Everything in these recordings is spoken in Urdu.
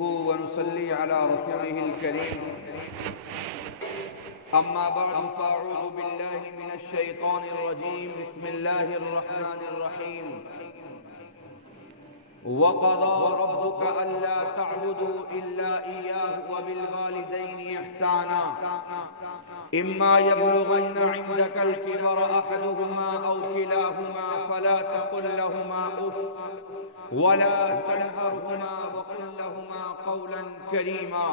نحمده ونصلي على رسوله الكريم أما بعد فأعوذ بالله من الشيطان الرجيم بسم الله الرحمن الرحيم وقضى ربك ألا تعبدوا إلا إياه وبالوالدين إحسانا إما يبلغن عندك الكبر أحدهما أو كلاهما فلا تقل لهما أف ولا تنهرهما وقل لهما قولا كريما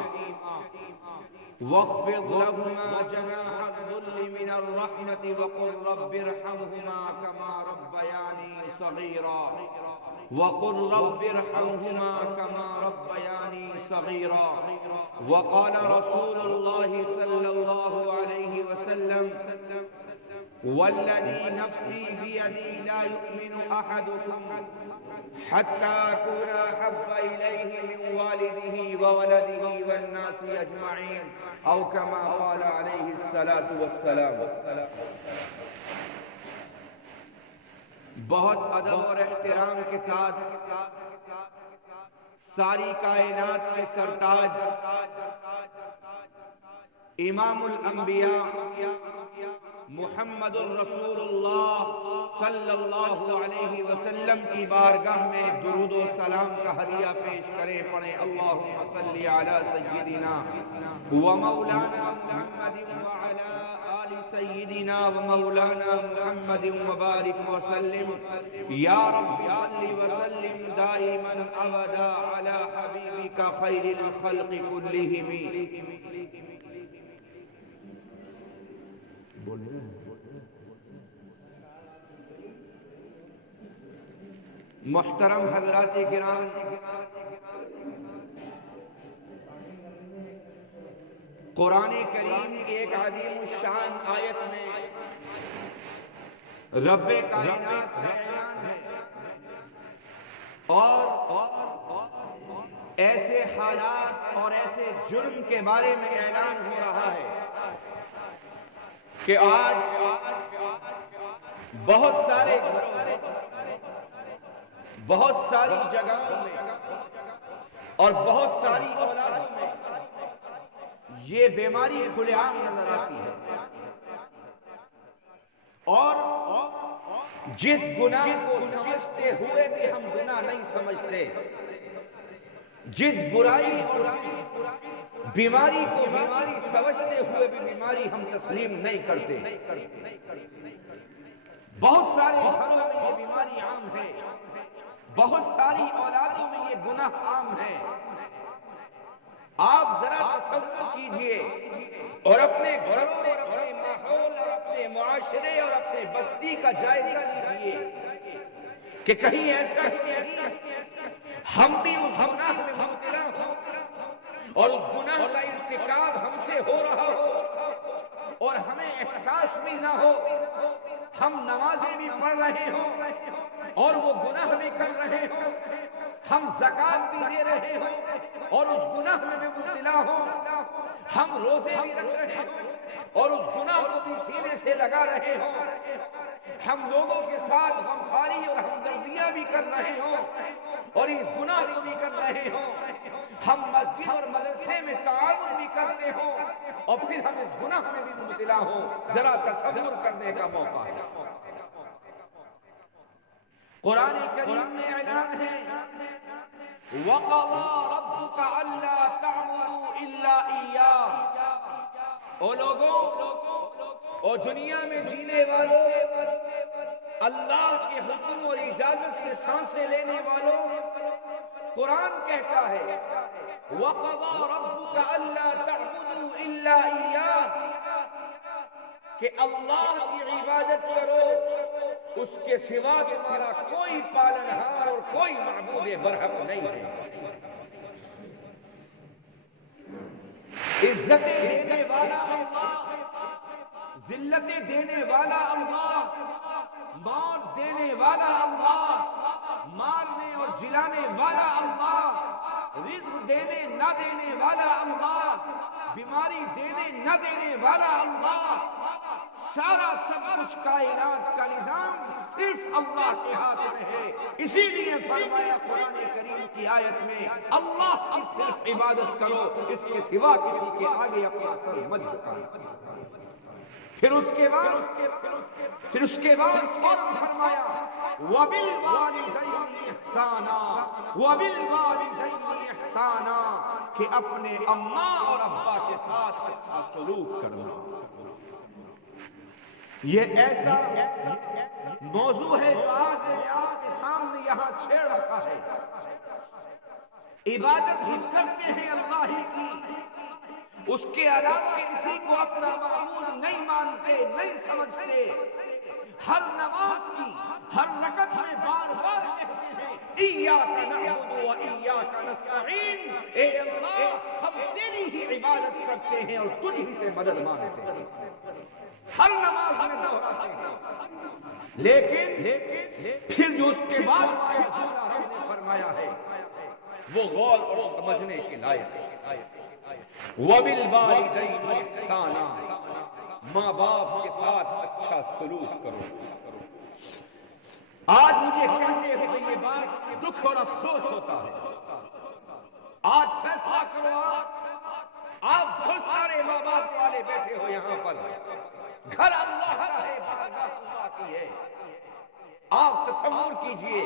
واخفض لهما جناح الذل من الرحمة وقل رب ارحمهما كما ربياني صغيرا وقل رب ارحمهما كما ربياني صغيرا وقال رسول الله صلى الله عليه وسلم والذي نفسي بيدي لا يؤمن أحدكم حتى أكون أحب إليه من والده وولده والناس أجمعين أو كما قال عليه الصلاة والسلام. بہت ادب اور احترام کے ساتھ ساری کائنات کے سرتاج امام الانبیاء محمد الرسول اللہ صلی اللہ علیہ وسلم کی بارگاہ میں درود و سلام کا ہدیہ پیش کریں. پڑھیں اللہم صلی علی سیدنا و مولانا محمد وعلی آل سیدنا و مولانا محمد وبارک وسلم یا رب صلی وسلم دائما ابدا علی حبیبک خیر الخلق کلہم. محترم حضرات کرام، قرآن کریم کی ایک عظیم الشان آیت میں رب کائنات کا اعلان ہے اور ایسے حالات اور ایسے جرم کے بارے میں اعلان ہو رہا ہے کہ آج بہت سارے بہت ساری جگہوں میں اور بہت ساری اولادوں میں یہ بیماری کھلے عام نظر آتی ہے اور جس گناہ کو سمجھتے ہوئے بھی ہم گناہ نہیں سمجھتے، جس برائی اور بیماری کو بیماری سمجھتے ہوئے بھی بیماری ہم تسلیم نہیں کرتے. بہت سارے گھروں میں یہ بیماری عام ہے، بہت ساری اولادوں میں یہ گناہ عام ہے. آپ ذرا تصور کیجئے اور اپنے گھروں اور اپنے ماحول اور اپنے معاشرے اور اپنے بستی کا جائزہ لیجئے کہ کہیں ایسا ہم بھی اس گناہ میں مبتلا ہوں اور اس گناہ کا ارتکاب ہم سے ہو رہا ہو اور ہمیں احساس بھی نہ ہو. ہم نمازیں بھی پڑھ رہے ہوں اور وہ گناہ بھی کر رہے ہوں، ہم زکوٰۃ بھی دے رہے ہوں اور اس گناہ میں بھی مبتلا ہوں، ہم روزے بھی رکھ رہے ہوں اور اس گناہ کو بھی سینے سے لگا رہے ہوں، ہم لوگوں کے ساتھ غمخواری اور ہمدردیاں بھی کر رہے ہوں اور اس گناہ کو بھی کر رہے ہوں، ہم مسجد اور مدرسے میں تعاون بھی کرتے ہوں اور پھر ہم اس گناہ میں بھی مبتلا ہوں. ذرا تصور کرنے کا موقع ہے. قرآن کریم میں اعلان ہے وَقَضَى رَبُّكَ أَلَّا تَعْبُدُوا إِلَّا إِيَّاهُ. او لوگوں، او دنیا میں جینے والوں، اللہ کے حکم اور اجازت سے سانسیں لینے والوں، قرآن کہتا ہے وَقَضَى رَبُّكَ أَلَّا تَعْبُدُوا إِلَّا إِيَّاهُ کہ اللہ کی عبادت کرو، اس کے سوا تمہارا کوئی پالنہار اور کوئی معبود برحق نہیں ہے. عزت دینے والا اللہ، ذلت دینے والا اللہ، موت دینے والا اللہ، مارنے اور جلانے والا اللہ، رزق دینے نہ دینے والا اللہ، بیماری دینے نہ دینے والا اللہ، سارا سب کچھ کائنات کا نظام صرف اللہ کے ہاتھ میں ہے. اسی لیے فرمایا قرآن کریم کی آیت میں اللہ کی صرف عبادت کرو, اس کے سوا کسی کے آگے اپنا سر مت جھکاؤ. پھر اس کے بعد فوراً فرمایا وَبِالْوَالِدَيْنِ إِحْسَانًا وَبِالْوَالِدَيْنِ إِحْسَانًا کہ اپنے اماں اور ابا کے ساتھ اچھا سلوک کرنا. یہ ایسا موضوع ہے جو آج میں نے آپ کے سامنے یہاں چھیڑ رکھا ہے. عبادت ہم کرتے ہیں اللہ ہی کی, اس کے علاوہ کسی کو اپنا معبود نہیں مانتے, نہیں سمجھتے. ہر نماز کی ہر رکعت میں بار بار کہتے ہیں ایاک نعبد و ایاک نستعین, اے اللہ ہم تیری ہی عبادت کرتے ہیں اور تجھ ہی سے مدد مانگتے ہیں. ہر نماز میں دہراتے ہیں. لیکن پھر جو اس کے بعد آیا جملہ رب نے فرمایا ہے وہ غور اور سمجھنے کے لائق ہے. وَبِالْوَالِدَيْنِ إِحْسَانًا ماں باپ کے ساتھ اچھا سلوک کرو. آج مجھے کہتے ہوئے یہ بات دکھ اور افسوس ہوتا ہے. آج فیصلہ کرو, آپ بہت سارے ماں باپ والے بیٹھے ہو یہاں پر, گھر اللہ کا ہے, بارگاہ اللہ کی ہے. آپ تصور کیجئے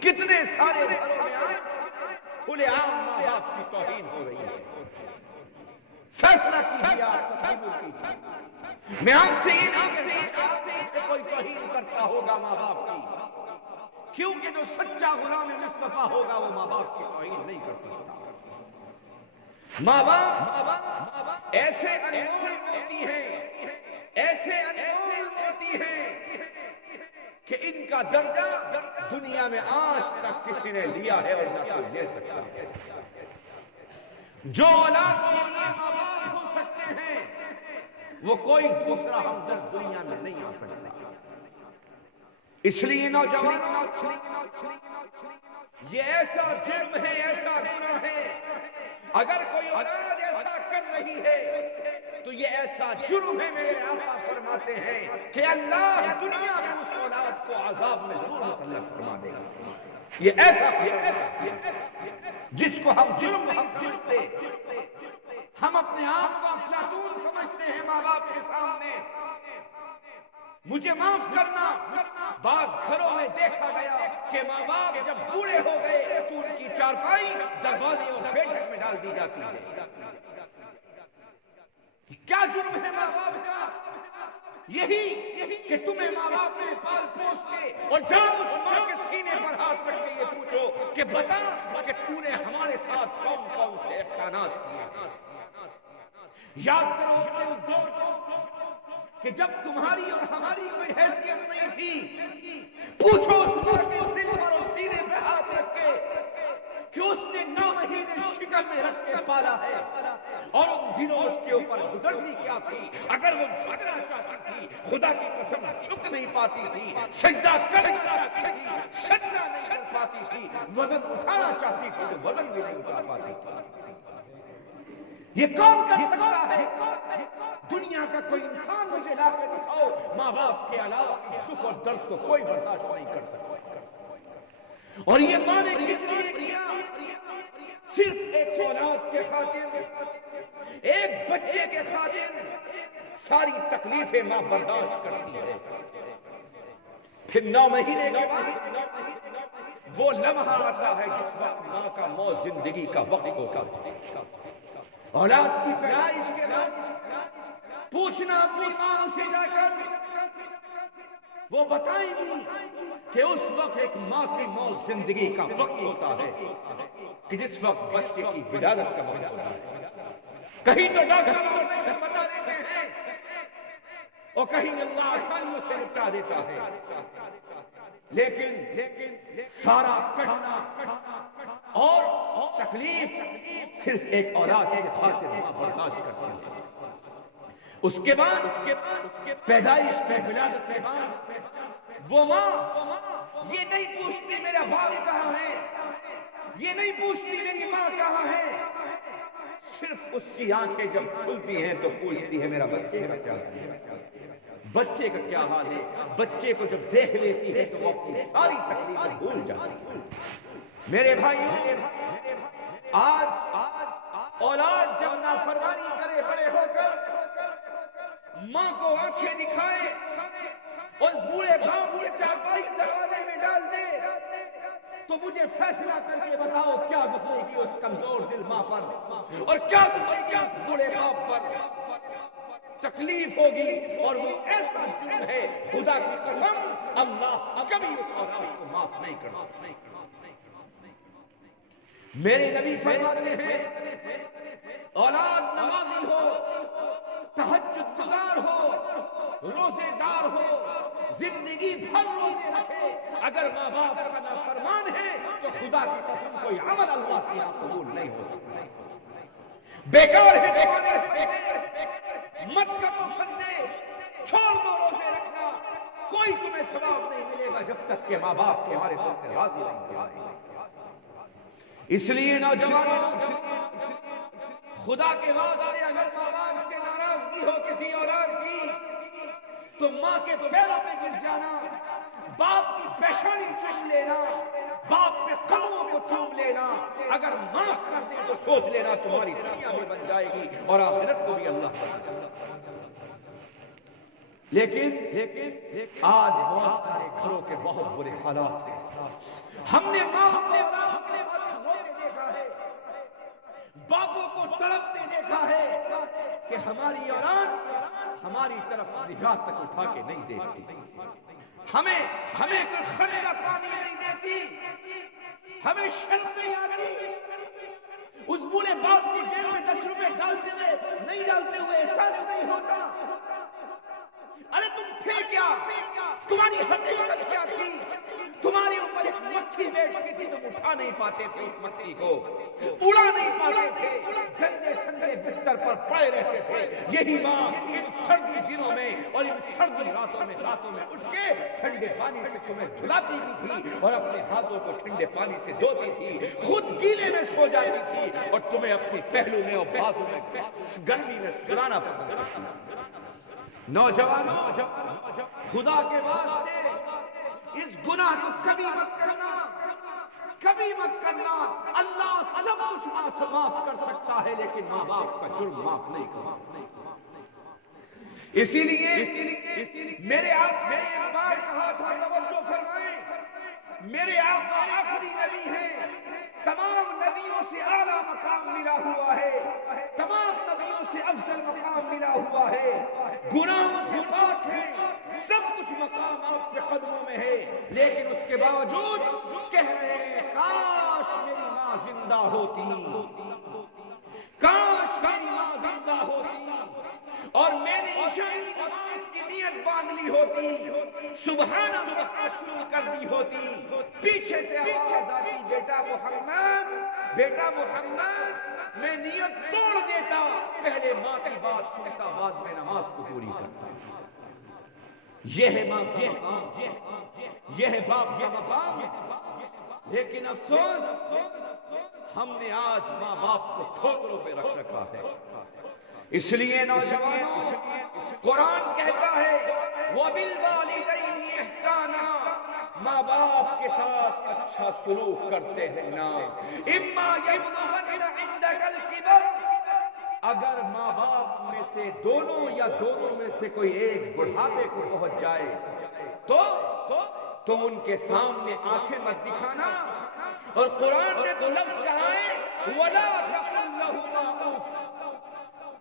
کتنے سارے گھروں میں آج کھلے عام ماں باپ کی توہین ہو رہی ہے. فیصلہ کیجئے, آپ تصور کیجئے. میں آپ سے یہ نہیں کہتا آپ سے کوئی توہین کرتا ہوگا ماں باپ کی, کیونکہ جو سچا غلام مصطفیٰ ہوگا وہ ماں باپ کی توہین نہیں کر سکتا. ماں باپ ایسے انمول ہوتی ہیں, ایسے انمول ہوتی ہیں کہ ان کا درجہ دنیا میں آج تک کسی نے لیا ہے اور نہ کوئی لے سکتا ہے. جو اولاد کے لیے ماں باپ ہو سکتے ہیں وہ کوئی دوسرا ہمدرد دنیا میں نہیں آ سکتا. اس لیے نوجوانوں یہ ایسا جرم ہے, ایسا گناہ ہے, اگر کوئی اولاد ایسا کر رہی ہے تو یہ ایسا جرم ہے. میرے آقا فرماتے ہیں کہ اللہ دنیا میں اس اولاد کو عذاب میں ضرور مسلط فرما دے گا. یہ ایسا جس کو ہم جرم نہیں سمجھتے, ہم اپنے آپ کو افلاطون سمجھتے ہیں ماں باپ کے سامنے. مجھے معاف کرنا, بعض گھروں میں دیکھا گیا کہ ماں باپ جب بوڑھے ہو گئے تو ان کی چارپائی دروازے اور بیٹھک میں ڈال دی جاتی ہے. کیا جرم ہے ماں باپ کا؟ یہی کہ تمہیں ماں باپ نے پال پوس کے, اور جاؤ اس ماں کے سینے پر ہاتھ رکھ کے یہ پوچھو کہ بتا کہ تو نے ہمارے ساتھ کون کون سے احسانات کیے. یاد کرو اپنے اس دور کو کہ جب تمہاری اور ہماری کوئی حیثیت نہیں تھی. پوچھو اس ماں کے سر پر اور سینے پہ ہاتھ رکھ کے کہ اس نے 9 مہینے شکم میں رکھ کے پالا ہے, اور ان دنوں اس کے اوپر گزرنی کیا تھی. اگر وہ جھگڑنا چاہتی تھی خدا کی قسم جھک نہیں پاتی تھی, سجدہ کرنا چاہتی تھی سجدہ نہیں کر پاتی تھی, وزن اٹھانا چاہتی تھی تو وزن بھی نہیں اٹھا پاتی تھی. یہ کون کر سکتا ہے؟ دنیا کا کوئی انسان مجھے لا کے دکھاؤ ماں باپ کے علاوہ اس دکھ اور درد کو کوئی برداشت نہیں کر سکتا. اور یہ ماں نے کس لیے کیا؟ صرف ایک اولاد کے خاطر, ایک بچے کے خاطر ساری تکلیفیں ماں برداشت کرتی ہے. پھر 9 مہینے کے بعد وہ لمحہ آتا ہے جس وقت ماں کا موت زندگی کا وقت ہوتا ہے. اولاد کی پیدائش کے بعد پوچھنا اپنی ماں سے جا کر, وہ بتائیں گی کہ اس وقت ایک ماں کی موت زندگی کا وقت ہوتا ہے کہ جس وقت بچے کی ولادت کا وقت ہوتا ہے. کہیں تو ڈاکٹر آپریشن بتا دیتے ہیں اور کہیں اللہ آسانیوں سے نپٹا دیتا ہے, لیکن سارا کٹنا اور تکلیف صرف ایک اولاد کے خاطر ماں برداشت کرتی ہے. اس کے بعد پیدائش کے ولادت کے بعد وہ ماں یہ نہیں پوچھتی میرا باپ کہاں ہے, یہ نہیں پوچھتی میری ماں کہاں ہے. صرف اس کی آنکھیں جب کھلتی ہیں تو پوچھتی ہے میرا بچے کا کیا ہے. بچے کا کیا حال ہے؟ بچے کو جب دیکھ لیتی ہے تو وہ اپنی ساری تکلیفیں بھول جاتی ہے۔ میرے بھائیوں، آج اولاد جب نافرمانی کرے بڑے ہو کر، ماں کو آنکھیں دکھائے اور بوڑھے باپ کی چارپائی دروازے میں ڈال دے، تو مجھے فیصلہ کر کے بتاؤ کیا گزرے گی اس کمزور دل ماں پر، اور کیا گزرے گی اس بوڑھے باپ پر؟ تکلیف ہوگی، اور وہ ایسا جرم ہے خدا کی قسم اللہ کبھی اس اولاد کو معاف نہیں کر سکتا۔ میرے نبی فرماتے ہیں اولاد نمازی ہو، تہجد گزار ہو، روزے دار ہو، زندگی بھر روزے رکھے، اگر ماں باپ کا نافرمان ہے تو خدا کی قسم کوئی عمل اللہ کے یہاں قبول نہیں ہو سکتا۔ بیکار ہے زمانے سے، مت کرو سجدے، چھوڑ دو روزے رکھنا، کوئی تمہیں ثواب نہیں ملے گا جب تک کہ ماں باپ تمہارے دل سے راضی نہیں ہوگا۔ اس لیے نوجوانوں، خدا کے واسطے اگر ماں باپ سے ناراضگی ہو کسی اولاد کی تو ماں کے پیروں پہ گر جانا، باپ کی پیشانی چوم لینا، باپ کے قدموں کو چوم لینا، اگر معاف کر دیں تو سوچ لینا تمہاری دنیا بھی بن جائے گی اور آخرت کو بھی اللہ بن جائے گا۔ لیکن آج بہت سارے گھروں کے بہت برے حالات ہیں۔ ہم نے ماں کو روتے دیکھا ہے، باپوں کو تڑپتے دیکھا ہے کہ ہماری اولاد ہماری طرف نگاہ تک اٹھا کے نہیں دیکھتی، ہمیں کوئی خرچہ پانی نہیں دیتی، ہمیں شرم نہیں آتی، اس بوڑھے باپ کی جیب میں 10 روپے ڈالتے ہوئے نہیں ڈالتے ہوئے احساس نہیں ہوتا۔ ارے تم تھے کیا؟ تمہاری حقیقت کیا تھی؟ تمہاری اوپر ایک مکھی بیٹھتی تھی، تم اٹھا نہیں پاتے تھے اس مکھی کو، اڑا نہیں پاتے تھے، گندے سندے بستر پر پڑے رہتے تھے۔ یہی ماں ان سردی دنوں میں اور ان سردی راتوں میں اٹھ کے ٹھنڈے پانی سے تمہیں دھلاتی بھی تھی اور اپنے ہاتھوں کو ٹھنڈے پانی سے دھوتی تھی، خود گیلے میں سو جاتی تھی اور تمہیں اپنی پہلو میں اور بازو میں گرمی میں سلانا پسند کرتی تھی۔ نوجوانوں، خدا کے واسطے اس گناہ کو کبھی مت کرنا، کبھی مت کرنا۔ اللہ سب کچھ معاف کر سکتا ہے لیکن ماں باپ کا جرم معاف نہیں کر سکتا۔ اسی لیے میرے آقا نے ایک بار کہا تھا، توجہ فرمائیں، میرے آقا آخری نبی ہیں، تمام نبیوں سے اعلیٰ مقام ملا ہوا ہے، تمام نبیوں سے افضل مقام ملا ہوا ہے، گناہوں سے پاک ہے، سب کچھ مقام آپ کے قدموں میں ہے، لیکن اس کے باوجود کہہ رہے ہیں کاش میری ماں زندہ ہوتی، کاش میری ماں زندہ ہوتی اور میں نے عشائی نماز کی نیت باندھ لی ہوتی، سبحان اللہ شروع کر دی ہوتی، پیچھے سے آواز آتی بیٹا محمد، بیٹا محمد، میں نیت توڑ دیتا، پہلے ماں کی بات سنتا بعد میں نماز کو پوری کرتا۔ یہ ہے ماں کا مقام، یہ ہے باپ کا مقام، لیکن افسوس ہم نے آج ماں باپ کو ٹھوکروں پہ رکھ رکھا ہے۔ اس لیے نوجوانوں، قرآن کہتا ہے وَبِالْوَالِدَيْنِ إِحْسَانًا، ماں باپ کے ساتھ اچھا سلوک کرتے رہنا۔ اِمَّا يَبْلُغَنَّ عِندَكَ الْكِبَرَ، اگر ماں باپ میں سے دونوں یا دونوں میں سے کوئی ایک بڑھاپے کو پہنچ جائے تو ان کے سامنے آنکھیں مت دکھانا، اور قرآن نے تو لفظ کہا ہے وَلَا تَقُلْ لَهُمَا أُفٍّ،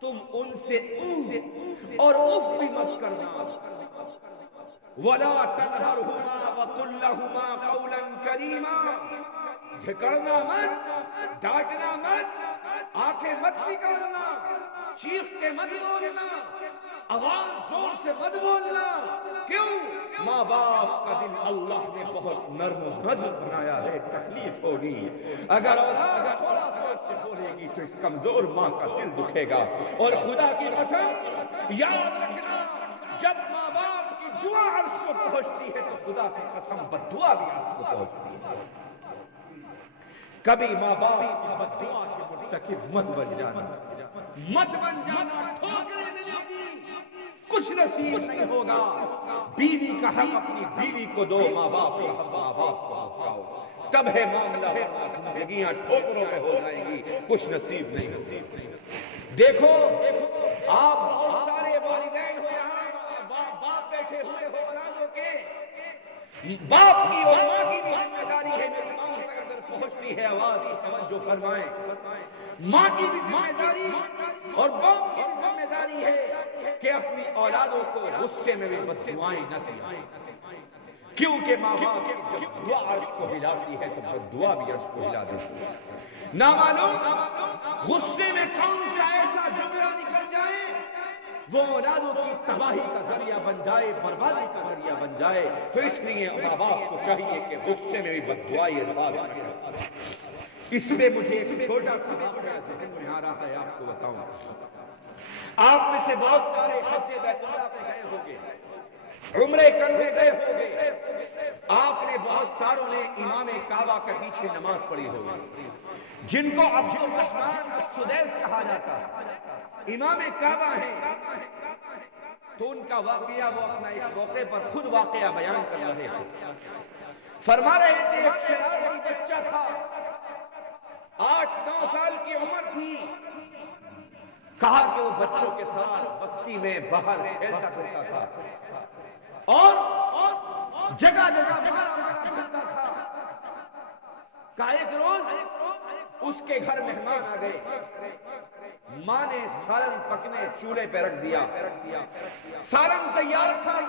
تم ان سے اوف اور اوف بھی مت کرنا۔ وَلَا تَنْهَرْهُمَا وَقُلْ لَهُمَا قَوْلًا كَرِيمًا، جھکڑنا مت، ڈانٹنا مت، آنکھیں مت نکالنا، چیخ کے مت بولنا، آواز زور سے مت بولنا۔ کیوں؟ ماں باپ کا دل اللہ نے بہت نرم و نازک بنایا ہے، تکلیف ہوگی اگر اولاد تھوڑا زور سے بولے گی تو اس کمزور ماں کا دل دکھے گا۔ اور خدا کی قسم یاد رکھنا، جب ماں باپ کی دعا عرش کو پہنچتی ہے تو خدا کی قسم بد دعا بھی عرش کو پہنچتی ہے۔ کبھی ماں باپ کی بد دعا کے مرتکب مت بن جانا، مت بن جانا، ٹھوکریں ملے گی، کچھ نصیب نہیں ہوگا. بیوی کا حق اپنی بیوی کو دو، ماں باپ کا حق ماں باپ کو بتاؤ، تب ہے معاملہ. زندگیاں ٹھوکروں پہ ہو جائیں گی، کچھ نصیب نہیں. دیکھو آپ بہت سارے والدین ہو یہاں، باپ بیٹھے ہوئے ہو اولادوں کے، باپ کی اور ماں کی بھی ذمہ داری ہے. میری ماں تک اگر پہنچتی ہے آواز کی توجہ فرمائیں. ماں کی بھی ذمہ داری اور باپ کی بھی ذمہ داری ہے کہ اپنی اولادوں کو غصے میں بھی بددعائیں نہ دیں، کیونکہ ماں باپ جب دعا عرش کو ہلاتی ہے تو بددعا بھی عرش کو ہلا دیتی ہے. نہ معلوم غصے میں کون سا ایسا جملہ نکل جائے وہ اولادوں کی تباہی کا ذریعہ بن جائے، بربادی کا ذریعہ بن جائے. تو اس لیے ماں باپ کو چاہیے کہ غصے میں بھی بددعائی الفاظ نہ کریں. اس پہ مجھے ایک چھوٹا سا واقعہ ذہن میں آ رہا ہے، آپ کو بتاؤں. آپ میں سے بہت سارے حج بیت اللہ پہ گئے ہوں گے، عمرے کرنے گئے ہوں گے. آپ نے بہت ساروں نے امام کعبہ کے پیچھے نماز پڑھی ہوگی، جن کو عبد الرحمن السدیس کہا جاتا ہے، امام کعبہ ہیں. تو ان کا واقعہ وہ اپنا ایک موقع پر خود واقعہ بیان کر رہے تھے. فرما رہے تھے ایک شرارتی بچہ تھا، 8-9 سال کی عمر تھی. کہا کہ وہ بچوں کے ساتھ بستی میں باہر کھیلتا پھرتا تھا اور جگہ جگہ مارا پھرتا تھا. کہا ایک روز اس کے گھر مہمان آ گئے. ماں نے سالن پکنے چولہے پہ رکھ دیا، سالن تیار تھا.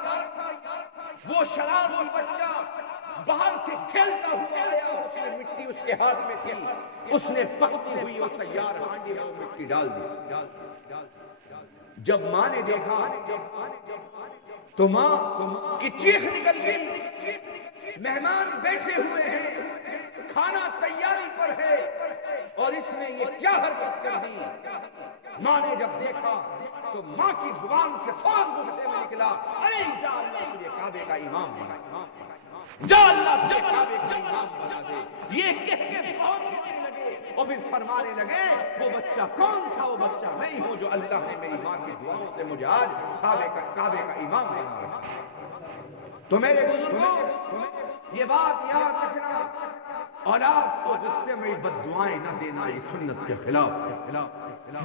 وہ شرارتی بچہ باہر سے کھیلتا ہوا آیا، اس نے مٹی اس کے ہاتھ میں تھی، اس نے پکتی ہوئی اور تیار ہانڈی میں مٹی ڈال دی. جب ماں نے دیکھا تو ماں کی چیخ نکل گئی. مہمان بیٹھے ہوئے ہیں، کھانا تیاری پر ہے اور اس نے یہ کیا حرکت کر دی. ماں نے جب دیکھا تو ماں کی زبان سے فوراً غصے میں نکلا، ارے جا اللہ تجھے کعبے کا امام بنا، جا اللہ تجھے کعبے کا امام بنا دے. یہ کہہ کے بہت رونے لگے اور پھر فرمانے لگے وہ بچہ کون تھا؟ وہ بچہ میں ہی ہوں جو اللہ نے میری ماں کی دعاؤں سے مجھے آج کعبے کا امام بنا رکھا. تو میرے بزرگوں یہ بات یاد رکھنا، اولاد کو غصے میں بددعائیں نہ دینا، یہ سنت کے خلاف ہے.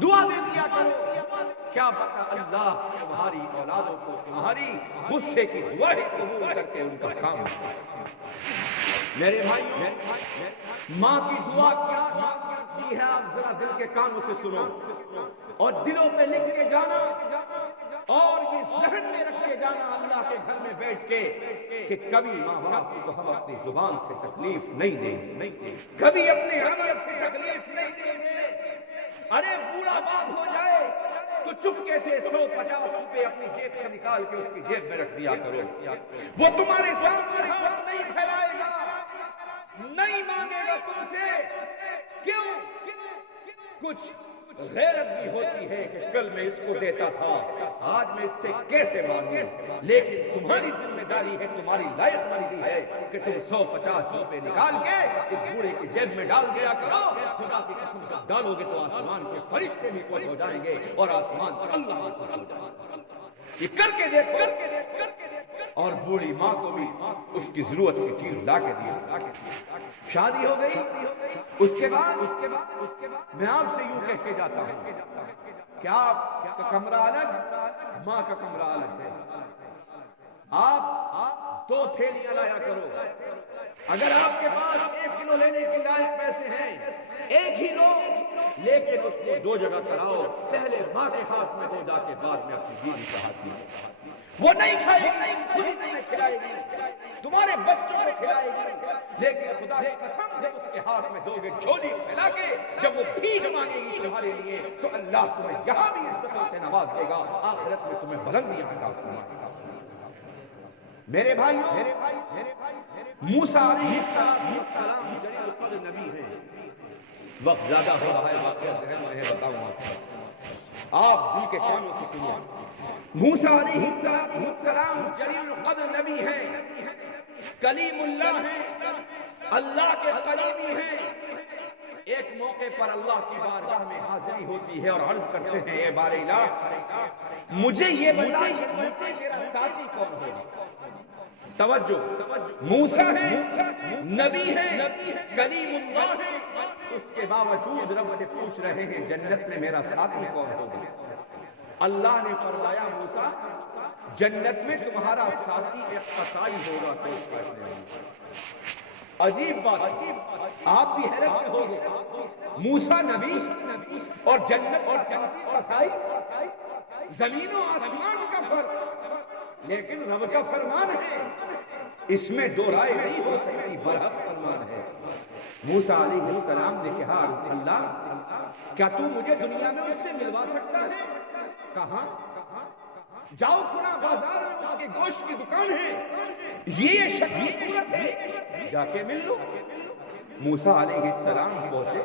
دعا دے دیا کرو، کیا پتہ اللہ تمہاری اولادوں کو تمہاری غصے کی دعائیں قبول کر کے ان کا کام. میرے بھائی ماں کی دعا کیا کی ہے آپ ذرا دل کے کانوں سے سنو اور دلوں پہ لکھ کے جانا اور یہ ذہن میں رکھ کے جانا اللہ کے گھر میں بیٹھ کے کہ کبھی ماں باپ کو ہم اپنی زبان سے تکلیف نہیں دیں گے، کبھی اپنے عمل سے تکلیف نہیں دیں گے. ارے بوڑھا باپ ہو جائے تو چپکے سے 150 روپے اپنی جیب سے نکال کے اس کی جیب میں رکھ دیا کرو. وہ تمہارے سامنے ہاتھ نہیں پھیلائے گا، نہیں مانگے گا تم سے. کیوں؟ کچھ غیرت بھی ہوتی ہے کہ کل میں اس کو دیتا تھا، آج میں اس سے کیسے مانگوں. لیکن تمہاری ذمہ داری ہے، تمہاری لائق بنتی ہے کہ تم 150 روپے نکال کے اس بوڑھے کی جیب میں ڈال دیا کرو. خدا کی قسم جب ڈالو گے تو آسمان کے فرشتے بھی خوش ہو جائیں گے اور آسمان پر اللہ بھی خوش ہو جائے گا. یہ کر کے دیکھو اور بوڑھی ماں کو بھی اس کی ضرورت کی چیز لا کے دیا. شادی ہو گئی، اس کے بعد میں آپ سے یوں کہہ کے جاتا ہوں کہ آپ کا کمرہ الگ، ماں کا کمرہ الگ ہے. آپ 2 تھیلیاں لایا کرو. اگر آپ کے پاس 1 کلو لینے کے لائق پیسے ہیں، 1 ہی لو، لیکن اس کو 2 جگہ کراؤ. پہلے ماں کے ہاتھ میں دو، جا کے بعد میں اپنی بیوی کے ہاتھ میں. وہ نہیں کھائے گی، خود ہی تمہیں کھلائے گی، تمہارے بچوں کو کھلائے گی. لیکن خدا کی قسم جب اس کے ہاتھ میں دو گے جھولی پھیلا کے، جب وہ بھیک مانگے گی تمہارے لیے تو اللہ تمہیں یہاں بھی عزتوں سے نواز دے گا، آخرت میں تمہیں بلندیاں عطا فرمائے گا. میرے بھائیوں، موسیٰ علیہ السلام جلیل القدر نبی ہیں. وقت زیادہ ہو رہا ہے، واقعہ ذہن میں ہے، بتاؤں آپ دل کے کانوں سے سنیے. موسیٰ علیہ السلام جلیل القدر نبی ہیں، کلیم اللہ ہیں، اللہ کے قریبی ہیں. ایک موقع پر اللہ کی بارگاہ میں حاضری ہوتی ہے اور عرض کرتے ہیں اے بار الہ مجھے یہ بتا کہ تیرا ساتھی کون ہوگا. توجہ, موسیٰ ہے, نبی ہے, کلیم اللہ ہے, اس کے باوجود رب سے پوچھ رہے ہیں جنت میں میرا ساتھی کون ہوگا. اللہ نے فرمایا موسیٰ جنت میں تمہارا ساتھی ایک قصائی ہوگا. عجیب بات, آپ بھی حیرت میں ہو گئے. موسیٰ نبی اور جنت اور قصائی, زمین و آسمان کا فرق, لیکن رب کا فرمان ہے, اس میں دو رائے نہیں ہو سکتی, برحق فرمان ہے. موسیٰ علیہ السلام نے کہا اللہ کیا تو مجھے دنیا میں اس سے ملوا سکتا ہے؟ کہاں؟ جاؤ سنا بازار میں اس کے گوشت کی دکان ہے, یہ شخصیت ہے, جا کے مل لو. موسیٰ علیہ السلام پہنچے,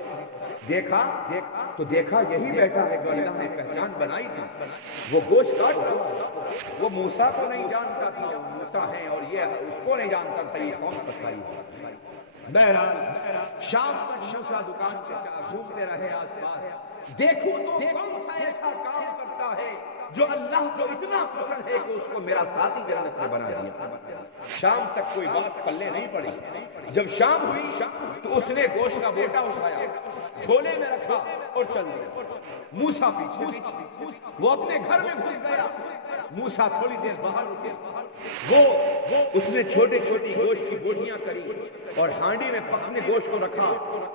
دیکھا تو دیکھا یہی بیٹھا ہے جو اللہ نے پہچان بنائی تھی. وہ گوشت کاٹ رہا, وہ موسیٰ کو نہیں جانتا تھا وہ موسیٰ ہے, اور یہ اس کو نہیں جانتا تھا یہ کون قصائی ہے. بہرحال شام تک موسیٰ دکان کے گھومتے رہے آس پاس, دیکھو تو کون سا ایسا کام کرتا ہے جو اللہ کو اتنا پسند ہے کہ اس کو میرا ساتھی جنت میں بنا دیا. شام تک کوئی بات پلے نہیں پڑی. جب شام ہوئی تو اس نے گوشت کا بوٹا اٹھایا, جھولے میں رکھا اور چل دیا. موسیٰ پیچھے, وہ اپنے گھر میں گھس گیا. موسیٰ تھوڑی دیر باہر رکے, وہ اس نے چھوٹی چھوٹی گوشت کی بوٹیاں کری اور ہانڈی میں پکنے گوشت کو رکھا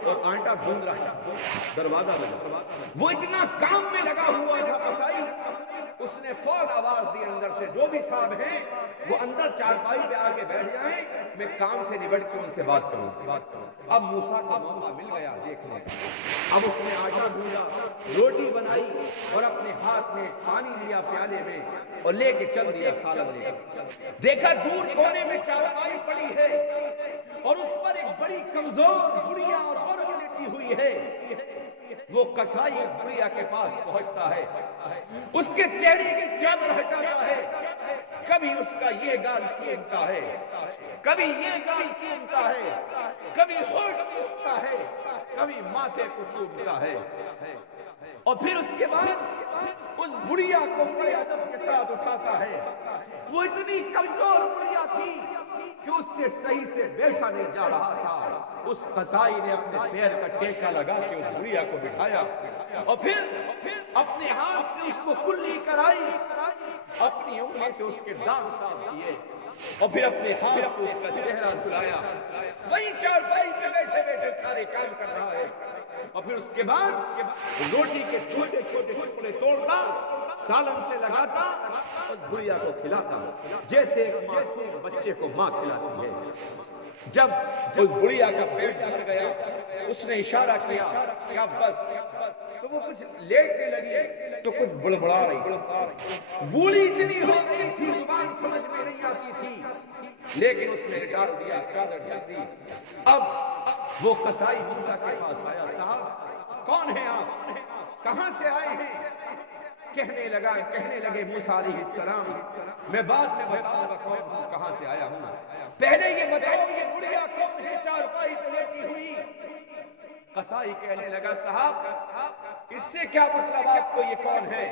اور آٹا گوندھ رہا. دروازہ لگا, وہ اتنا کام میں لگا ہوا تھا قصائی, اس نے فوراً آواز دی اندر سے جو بھی صاحب ہیں وہ اندر چارپائی پہ آ کے بیٹھ جائیں, میں کام سے نبٹ کے ان سے بات کروں. اب موسیٰ کو موقع مل گیا دیکھنے کا. اب اس نے آٹا گوندا, روٹی بنائی اور اپنے ہاتھ میں پانی لیا پیالے میں اور لے کے چل دیا سالن لے کے. دیکھا دور کونے میں چارپائی پڑی ہے اور اس پر ایک بڑی کمزور بڑھیا اور عورت لیٹی ہوئی ہے. وہ قصائی بڑھیا کے پاس پہنچتا ہے, اس کے چہرے کی چادر ہٹاتا ہے, کبھی اس کا یہ گال چومتا ہے, کبھی یہ گال چومتا ہے, کبھی ہونٹ چومتا ہے, کبھی ماتھے کو چومتا ہے. اور پھر اس کے بعد اس بڑھیا کو بڑے ادب کے ساتھ اٹھاتا ہے. وہ اتنی کمزور بڑھیا تھی کہ اس سے صحیح سے بیٹھا نہیں جا رہا تھا. اس قصائی نے اپنے پیر کا ٹیکا لگا کے اس بڑھیا کو بٹھایا اور پھر اپنے ہاتھ سے اس کو کلی کرائی, اپنی انگلی سے اس کے داغ صاف کیے اور پھر اپنے ہاتھ سے اس کا چہرہ دھلایا. وہی چارپائی پہ بیٹھے بیٹھے سارے کام کر رہا ہے. اور پھر اس کے بعد روٹی کے چھوٹے چھوٹے ٹکڑے توڑتا, سالن سے لگاتا اور بڑھیا کو کھلاتا جیسے ایک معصوم بچے کو ماں کھلاتی ہے. جب اس بڑھیا کا پیٹ بھر گیا اس نے اشارہ کیا کہ اب بس, تو وہ کچھ لیٹنے لگی تو کچھ بڑبڑا رہی. بوڑھی اتنی ہو گئی تھی زبان سمجھ میں نہیں آتی تھی, لیکن اس نے ڈال دیا, چادر ڈال دی. اب وہ قصائی موسیٰ کے پاس آیا, صاحب کون ہیں آپ, کہاں سے آئے ہیں؟ کہنے لگے موسیٰ علیہ السلام میں بعد میں بتاؤں گا کون ہوں, کہاں سے آیا ہوں, پہلے یہ بتاؤ یہ بڑھیا کون ہے چارپائی پہ لیٹی ہوئی. قصائی کہنے لگا صاحب اس سے کیا مطلب, آپ کو یہ کون ہے,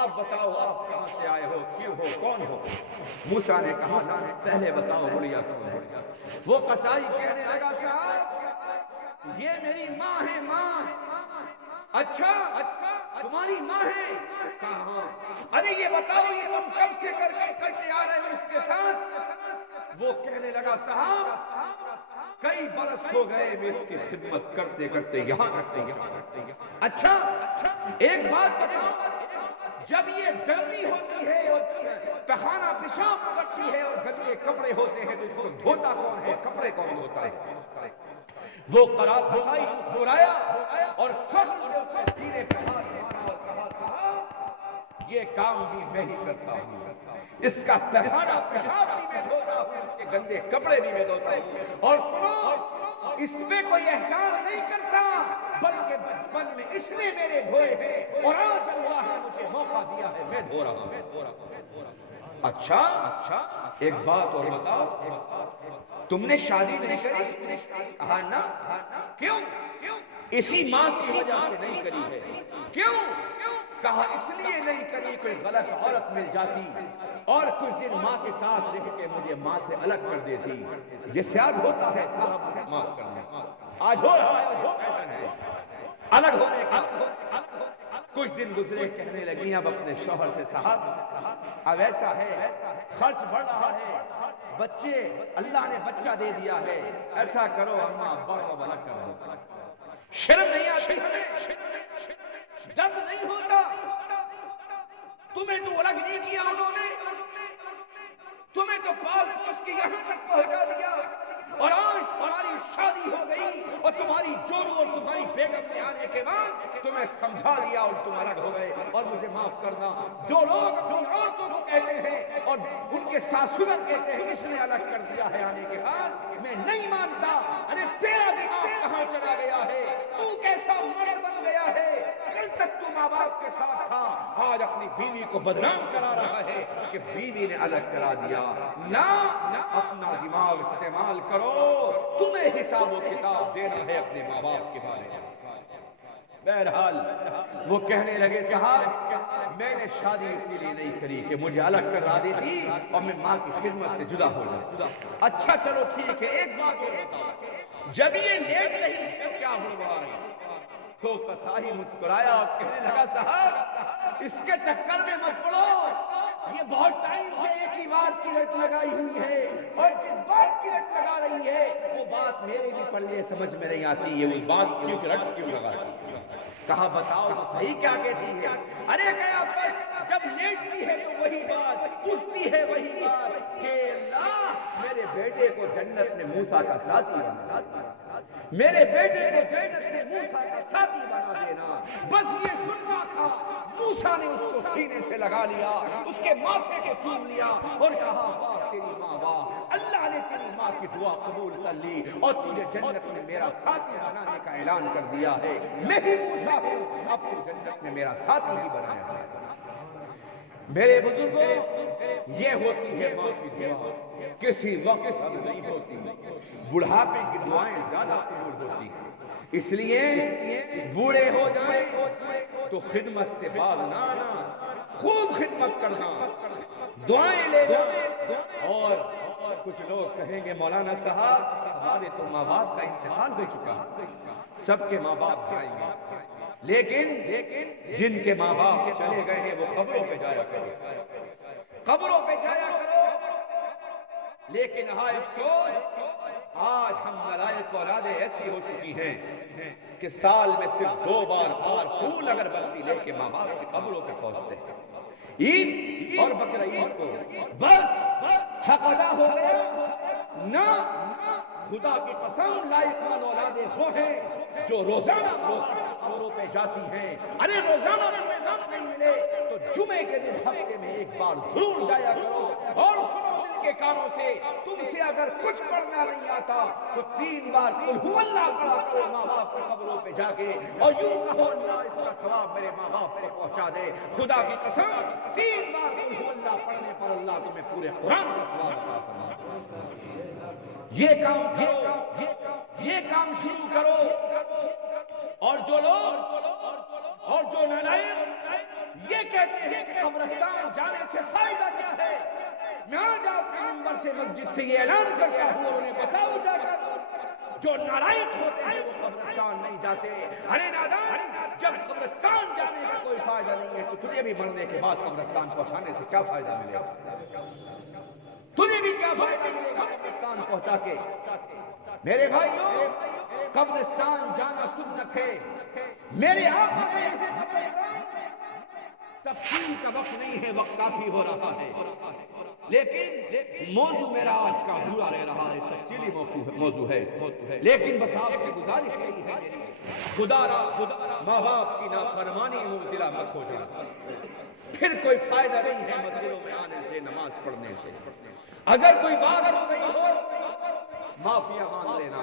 آپ بتاؤ آپ کہاں سے آئے ہو, کیوں ہو, کون ہو. موسیٰ نے کہا پہلے بتاؤ بڑھیا کون ہے. وہ قصائی کہنے لگا صاحب یہ میری ماں ہے, ماں. اچھا تمہاری ماں ہے, کہاں, ارے یہ بتاؤ یہ تم کب سے کرتے آ رہے ہو اس کے ساتھ. وہ کہنے لگا صاحب کئی برس ہو گئے میں اس کی خدمت کرتے کرتے یہاں کرتے. اچھا ایک بات بتاؤ, جب یہ گندی ہوتی ہے اور پخانہ پیشاب کرتی ہے اور گندے کپڑے ہوتے ہیں تو اس کو دھوتا کون ہے, کپڑے کون ہوتا ہے. وہ قصائی مسکرایا اور فخر سے اس کے سینے پہ ہاتھ مارا اور کہا صاحب یہ کام بھی میں ہی کرتا ہوں, اس کا پخانہ پیشاب بھی میں دھوتا ہوں, اس کے گندے کپڑے بھی میں دھوتا ہوں. اور سنو اس پہ کوئی احسان نہیں کرتا بلکہ بچپن میں اس نے میرے دھوئے ہیں اور آج اللہ نے مجھے موقع دیا ہے میں دھو رہا ہوں. اچھا ایک بات اور بتاؤ, تم نے شادی نہیں کری, کہا نا, کیوں, اسی ماں کی وجہ سے نہیں کری ہے. کیوں؟ کہا اس لیے نہیں کری کوئی غلط عورت مل جاتی اور کچھ دن ماں کے ساتھ رہ کے مجھے ماں سے الگ کر دیتی. جس سے آج ہوتا ہے معاف کرنا، آج ہو رہا ہے الگ ہونے کا. کچھ دن گزرے، کہنے لگی اب اپنے شوہر سے صاحب اب ایسا ہے خرچ بڑھ رہا ہے، بچے اللہ نے بچہ دے دیا ہے، ایسا کرو اماں ابا کو الگ کر دو. شرم نہیں آتی ہمیں؟ درد نہیں ہوتا؟ تمہیں تو الگ نہیں کیا انہوں نے، تمہیں تو پال پوس کے یہاں تک پہنچا دیا، اور آج تمہاری شادی ہو گئی اور تمہاری جورو اور تمہاری بیگم نے آنے کے بعد تمہیں سمجھا دیا اور تم الگ ہو گئے. اور مجھے معاف کرنا، جو لوگ اپنی عورتوں کو کہتے ہیں اور ان کے ساسرت کہتے ہیں اس نے الگ کر دیا ہے آنے کے بعد، میں نہیں مانتا. ارے تیرا دماغ کہاں چلا گیا ہے؟ تو کیسا مرد بن گیا ہے؟ کل تک تو ماں باپ کے ساتھ تھا، آج اپنی بیوی کو بدنام کرا رہا ہے کہ بیوی نے الگ کرا دیا. نہ اپنا دماغ استعمال کرو، تمہیں حساب و کتاب دینا ہے اپنے ماں باپ کے بارے میں. بہرحال وہ کہنے لگے صاحب میں نے شادی اسی لیے نہیں کری کہ مجھے الگ کرا دیتی اور میں ماں کی خدمت سے جدا ہو جاتا. اچھا چلو ٹھیک ہے، ایک بات اور بتاؤ، جب یہ لیٹ رہی کیا ہوا رہی؟ تو قصائی مسکرایا اور کہنے لگا صاحب اس کے چکر میں مت پڑو، یہ بہت ٹائم سے ایک ہی بات کی رٹ لگائی ہوئی ہے، اور جس بات کی رٹ لگا رہی ہے وہ بات میرے بھی پلے سمجھ میں نہیں آتی ہے، اس بات کی رٹ کیوں لگاتی ہے؟ کہا بتاؤ تو صحیح کیا کہتی ہے؟ ارے کہا بس جب لیٹتی ہے تو وہی بات، اٹھتی ہے وہی بات کہ اللہ میرے بیٹے کو جنت نے موسیٰ کا ساتھی بنا دینا، میرے بیٹے کو جنت نے موسیٰ کا ساتھی بنا دینا. بس یہ سننا تھا. موسیٰ نے اس کو سینے سے لگا لیا، اس کے ماتھے کو چوم لیا اور کہا واہ تیری ماں واہ، اللہ نے تیری ماں کی دعا قبول کر لی اور تجھے جنت میں میرا ساتھی بنانے کا اعلان کر دیا ہے. میں بھی موسیٰ ہوں، اب تو جنت میں میرا ساتھی ہی بنایا جائے. میرے بزرگوں یہ ہوتی ہے ماں کی دعا، کسی وقت سب نہیں ہوتی، بڑھاپے کی دعائیں زیادہ قبول ہوتی ہیں. اس لیے بوڑھے ہو جائیں تو خدمت سے باز نہ آنا، خوب خدمت کرنا، دعائیں لینا. اور کچھ لوگ کہیں گے مولانا صاحب ہمارے تو ماں باپ کا انتقال ہو چکا، سب کے ماں باپ جائیں گے، لیکن جن کے ماں باپ چلے گئے ہیں وہ قبروں پہ جایا کرو، قبروں پہ جایا کرو. لیکن ہائے افسوس آج ہم نالائق اولادیں ایسی ہو چکی ہیں کہ سال میں صرف 2 بار ہار پھول اگربتی لے کے ماں باپ کی قبروں پہ پہنچتے ہیں. عید اور بقرعید کو بس حق ادا ہو گیا. نہ خدا کی قسم لائق مند اولادیں وہ ہیں جو روزانہ قبروں پہ جاتی ہیں. ارے روزانہ وقت نہیں ملے تو جمعے کے دن ہفتے میں ایک بار ضرور جایا کرو. اور سنو دل کے کانوں سے، تم سے اگر کچھ پڑھنا نہیں آتا تو 3 بار قل ہو اللہ پڑھا کرو ماں باپ کی قبروں پہ جا کے، اور یوں کہو اللہ اس کا ثواب میرے ماں باپ کو پہنچا دے. خدا کی قسم 3 بار قل ہو اللہ پڑھنے پر اللہ تمہیں پورے قرآن کا ثواب عطا فرمائے. یہ کام کرو، یہ کام شروع کرو. اور جو لوگ اور جو نالائق یہ کہتے ہیں کہ قبرستان جانے سے فائدہ کیا ہے، میں آج آپ کے منبر سے مسجد سے یہ اعلان کرتا ہوں اور انہیں بتاؤ جا کر، جو نالائق ہوتے ہیں وہ قبرستان نہیں جاتے. ارے نادان، جب قبرستان جانے کا کوئی فائدہ نہیں ہے تو تجھے بھی مرنے کے بعد قبرستان پہنچانے سے کیا فائدہ ملے گا؟ تجھے بھی کیا فائدہ ملے گا قبرستان پہنچا کے؟ میرے بھائیوں قبرستان جانا سنت ہے. میرے آقا گئے ہیں قبرستان، تفصیل کا وقت نہیں ہے، وقت کافی ہو رہا ہے، لیکن موضوع میرا آج کا ادھورا رہ رہا ہے، تفصیلی موضوع ہے. لیکن بس آپ سے گزارش یہی ہے خدا را ماں باپ کی نافرمانی مبتلا مت ہو جانا، پھر کوئی فائدہ نہیں ہے مسجدوں میں آنے سے، نماز پڑھنے سے. اگر کوئی بات ہو گئی ہو معافیا مانگ لینا،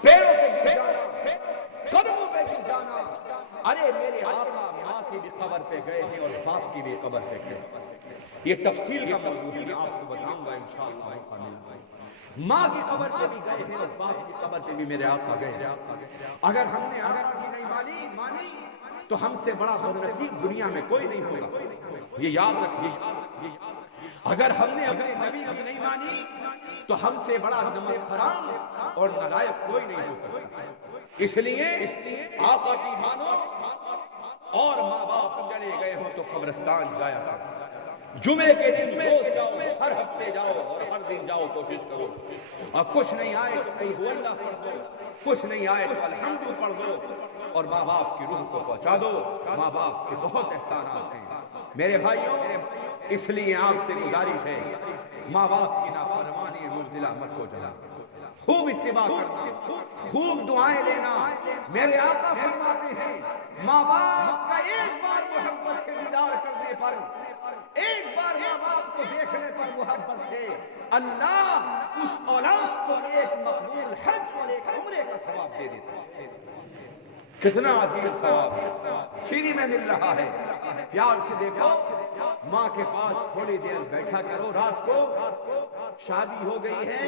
پیروں پہ گر جانا، قدموں پہ گر جانا. ارے میرے آقا ماں کی بھی قبر پہ گئے ہیں اور باپ کی بھی قبر پہ گئے. یہ تفصیل کا موضوع ہے، میں آپ کو بتاؤں گا انشاءاللہ. ماں کی قبر پہ بھی گئے ہیں اور باپ کی قبر پہ بھی میرے آقا گئے ہیں۔ اگر ہم نے آقا کی نہیں مانی تو ہم سے بڑا بد نصیب دنیا میں کوئی نہیں ہوگا، یہ یاد رکھیے۔ اگر ہم نے اپنے نبی کی نہیں مانی تو ہم سے بڑا نمک حرام اور نالائق کوئی نہیں ہو سکتا۔ اس لیے آقا کی مانو، اور ماں باپ چلے گئے ہو تو قبرستان جایا کرو۔ جمعے کے دن روز جاؤ، ہر ہفتے جاؤ اور ہر دن جاؤ، کوشش کرو۔ اور کچھ نہیں آئے تو قل هو اللہ پڑھ دو، کچھ نہیں آئے تو الحمد پڑھ دو، اور ماں باپ کی روح کو پہنچا دو۔ ماں باپ کے بہت احسانات ہیں میرے بھائیوں، اس لیے آپ سے گزارش ہے، ماں باپ کی نافرمانی مبتلا مت ہو جانا، خوب اتباع کرنا، خوب دعائیں لینا۔ میرے آقا فرماتے ہیں ماں باپ کا ایک بار محبت سے دیدار کرنے پر، ایک بار ماں باپ کو دیکھنے پر محبت سے اللہ اس اولاد کو ایک مقبول حج اور ایک عمرے کا ثواب دے دیتا ہے۔ کتنا عظیم ثواب فری میں مل رہا ہے۔ پیار سے دیکھو، ماں کے پاس تھوڑی دیر بیٹھا کرو، رات کو شادی ہو گئی ہے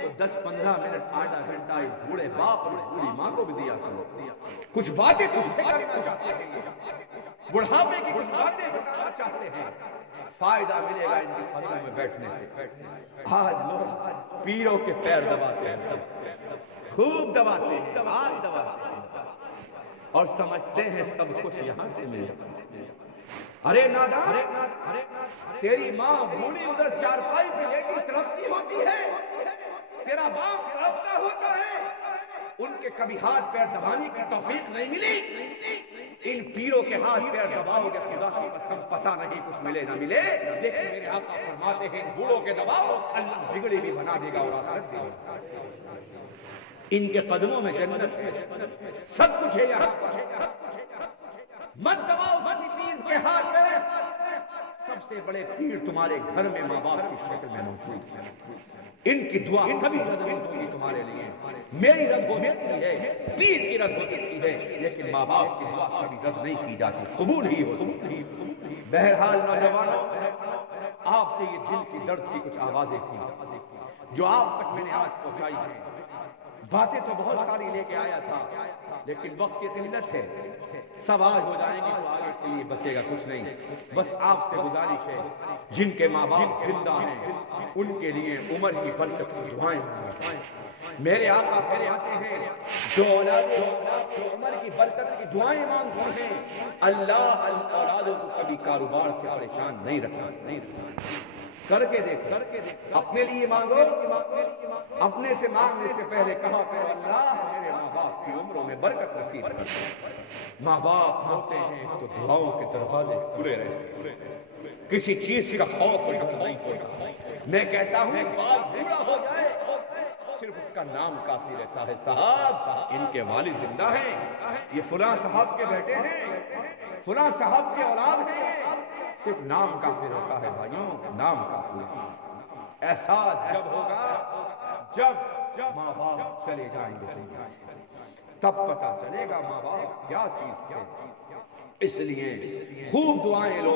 تو 10-15 منٹ آدھا گھنٹہ اس بوڑھے باپ اور اس بوڑھی ماں کو بھی دیا کرو، کچھ باتیں تم سے کرنا چاہتے ہیں، بڑھاپے کی کچھ باتیں بتانا چاہتے ہیں، فائدہ ملے گا ان کے قدموں میں بیٹھنے سے۔ آج لوگ پیروں کے پیر دباتے ہیں، خوب دباتے ہیں، آج دباتے ہیں، اور سمجھتے ہیں سب کچھ یہاں سے ملے گا۔ ارے نادان، تیری ماں بوڑھی ادھر چارپائی پہ لیٹی تڑپتی ہوتی ہے، تیرا باپ تڑپتا ہوتا ہے، ان کے کبھی ہاتھ پیر دبانے کی توفیق نہیں ملی۔ ان پیروں کے ہاتھ پیر دباؤ گے خدا کی قسم پتہ نہیں کچھ ملے نہ ملے، لیکن میرے آقا فرماتے ہیں ان بوڑھوں کے دباؤ اللہ بگڑی بھی بنا دے گا اور آخرت بھی بنا دے گا۔ ان کے قدموں میں جنت ہے، سب کچھ ہے یہاں پر۔ مت دباؤ کسی پیر کے ہاتھ پہ، سب سے بڑے پیر تمہارے گھر میں ماں باپ کی شکل میں موجود ہیں۔ ان کی دعا کبھی رد نہیں ہوگی تمہارے لیے، میری رد ہو سکتی ہے، پیر کی رد ہو سکتی ہے، لیکن ماں باپ کی دعا کبھی رد نہیں کی جاتی، قبول ہی ہوتی۔ بہرحال نوجوانوں، آپ سے یہ دل کی درد کی کچھ آوازیں تھیں جو آپ تک میں نے آج پہنچائی ہیں۔ باتیں تو بہت ساری لے کے آیا تھا، لیکن وقت کی قلت ہے، سب آج ہو جائیں گے تو آگے کے لیے بچے گا کچھ نہیں۔ بس آپ سے گزارش ہے، جن کے ماں باپ زندہ ہیں ان کے لیے عمر کی برکت کی دعائیں ہیں۔ میرے آقا فرماتے ہیں جو عمر کی برکت کی دعائیں مانگتے ہیں اللہ اولادوں کو کبھی کاروبار سے پریشان نہیں رکھتا۔ کر کے دیکھو، اپنے لیے مانگو، اپنے سے مانگنے سے پہلے کہا کرو اللہ میرے ماں باپ کی عمروں میں برکت نصیب کر۔ ماں باپ ہوتے ہیں تو دعاؤں کے دروازے کھلے رہتے ہیں، کسی چیز کا خوف نہیں ہوتا۔ میں کہتا ہوں باپ بوڑھا ہو جائے صرف اس کا نام کافی رہتا ہے، صاحب ان کے والد زندہ ہیں، یہ فلاں صاحب کے بیٹے ہیں، فلاں صاحب کے اولاد ہیں، صرف نام کافی رہتا ہے بھائیوں، نام کافی ہے۔ احساس جب ہوگا جب ماں باپ چلے جائیں گے دنیا سے، تب پتہ چلے گا ماں باپ کیا چیز ہے۔ اس لیے خوب دعائیں لو،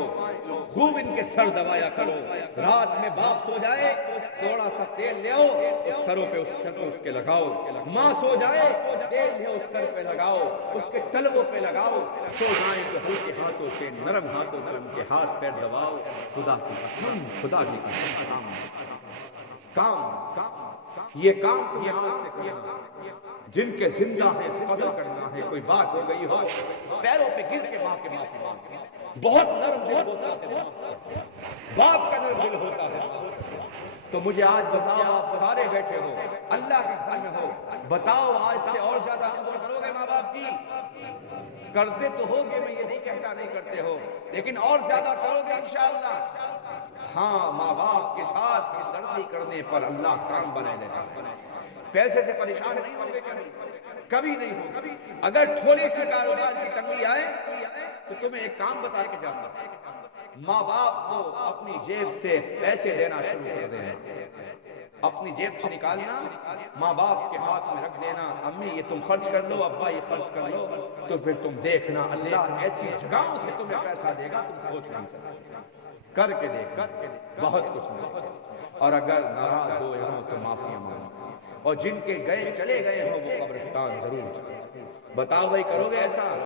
خوب ان کے سر دبایا کرو۔ رات میں باپ سو جائے تھوڑا سا تیل لے آؤ اس سروں پہ، اس سر پہ اس کے لگاؤ۔ ماں سو جائے تیل لے اس سر پہ لگاؤ، اس کے تلووں پہ لگاؤ۔ سو جائیں تو ہلکے ہاتھوں سے، نرم ہاتھوں سے ان کے ہاتھ پیر دباؤ۔ خدا کی قسم، خدا کی قسم، کام یہ کام تم یہاں سے کرنا۔ جن کے زندہ ہیں قدر کرنا ہے، کوئی بات ہو گئی ہو پیروں پہ گر کے ماں کے معافی مانگنا۔ بہت نرم دل ہوتا ہے باپ کا، نرم دل ہوتا ہے۔ تو مجھے آج بتاؤ، آپ سارے بیٹھے ہو اللہ کے گھر میں ہو، بتاؤ آج سے اور زیادہ قدر کرو گے ماں باپ کی؟ کرتے تو ہوگے، میں یہ نہیں کہتا نہیں کرتے ہو، لیکن اور زیادہ کرو گے انشاءاللہ۔ ہاں، ماں باپ کے ساتھ ہمدردی کرنے پر اللہ کام بنائے دیتا ہے۔ پیسے سے پریشان نہیں ہوگے کبھی نہیں ہوگا۔ اگر تھوڑی سی کاروبار کی تنگی آئے تو تمہیں ایک کام بتا کے جاتا ہوں، ماں باپ کو اپنی جیب سے پیسے دینا شروع کر دیں۔ اپنی جیب سے نکالنا، ماں باپ کے ہاتھ میں رکھ دینا، امی یہ تم خرچ کر لو، ابا یہ خرچ کر لو، تو پھر تم دیکھنا اللہ ایسی جگہوں سے تمہیں پیسہ دے گا تم سوچ نہیں سکتے۔ کر کے دیکھ، بہت کچھ ملے گا۔ اور اگر ناراض ہوئے ہوں تو معافی مانگو، اور جن کے گئے چلے گئے ہوں وہ قبرستان ضرور جائیں۔ بتاؤ بھائی کرو گے ایسا؟